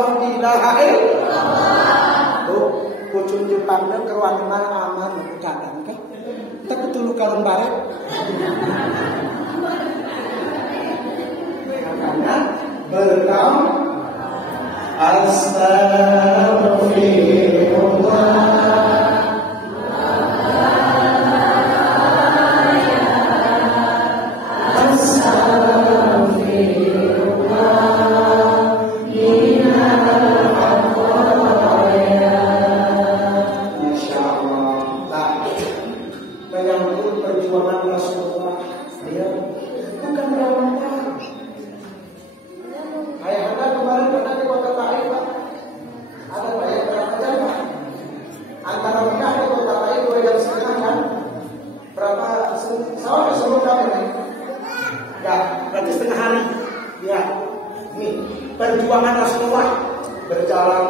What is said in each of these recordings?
la ilaha illallah. Tuh, bocun Jepangnya keruangan aman kadang kan. Kita ketulu kalem barek. Karena berkam astagfirullah. Perjuangan Rasulullah, ya, bukan Ramadan. Ayah anda kemarin pernah ke kota Taif, Pak? Ada banyak berapa jam, Pak? Antara Mekah ke kota Taif 2 jam setengah kan? Berapa? Sama ke seluruh jam kan? Ya, berarti setengah hari. Ya, nih perjuangan Rasulullah berjalan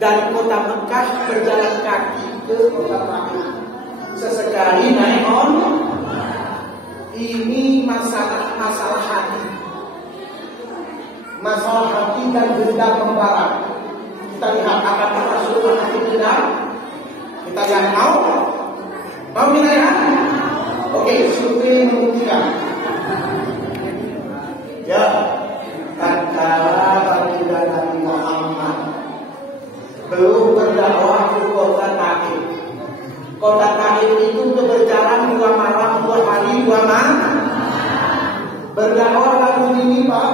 dari kota Mekah berjalan kaki ke kota Taif. Sesekali naik on. Ini masalah hati. Masalah hati dan dendam membara. Kita lihat apakah Rasulullah hati dendam. Kita lihat mau kita lihat. Oke, survei membuktikan. Ya, tatkala baginda Nabi Muhammad belum berdakwah ke kota Taif. Kota Taif itu berjalan 2 malam, 2 hari, 2 malam. Berdakwah lagu ini, Pak.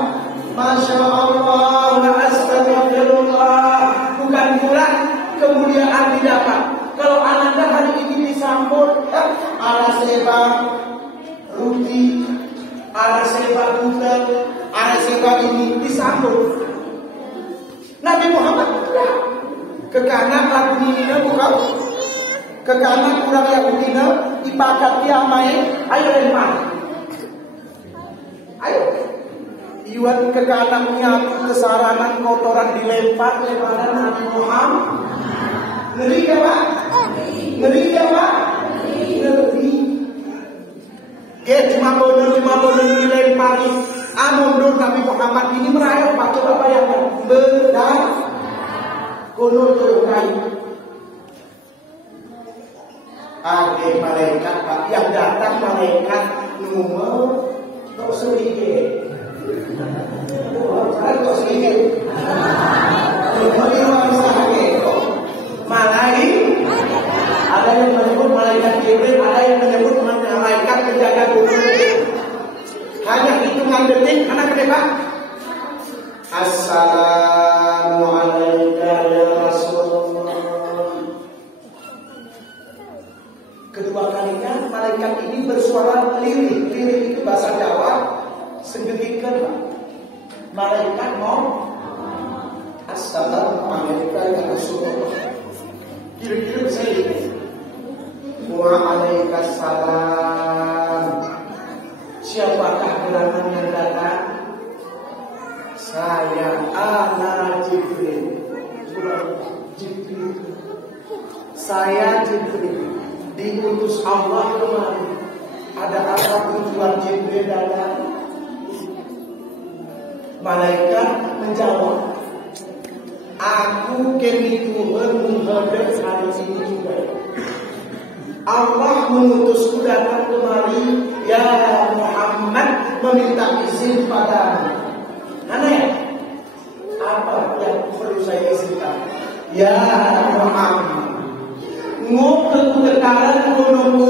Masya Allah, la astagfirullah. Bukan bulan kemuliaan didapat. Kalau Anda hari ini disambut, ala sebab ruti, ala sebab bulan, ala sebab ini disambut. Nabi Muhammad ke kanan lagu ini bukan. Ke kanan kurang yang begini, ibadat kiamai, ayo lempar. Ayo. Iwan ke kanannya kesaranan kotoran lemparan Nabi Muhammad. Ngeri ya Pak? Ngeri ya Pak? Ngeri. Cuma bodoh dilempari. Mundur Nabi Muhammad ini merayap Pak. Coba bayangkan. Benar. Kono turunkan. Ada malaikat Pak, yang datang malaikat nomor kok sedikit. Kok sedikit? Ada yang menyebut malaikat Jibril, ada yang menyebut malaikat penjaga kubur. Hanya hitungan detik, anak Pak. Assalamualaikum ya Rasulullah. Kedua kalinya malaikat ini bersuara lirih. Lirih itu bahasa Jawa segedikan. Malaikat mau Assalamualaikum ya Rasulullah. Kira-kira saya ini Waalaikumsalam. Siapakah gerangan yang datang? Saya ana Jibril. Saya Jibril, diutus Allah kemari. Ada apa tujuan Jibril datang? Malaikat menjawab, aku kini Tuhan menghadap hari ini juga. Allah mengutusku datang kemari, ya Muhammad, meminta izin padamu. Aneh, apa yang perlu saya izinkan? Ya Muhammad, nguk ke kekalahan gunung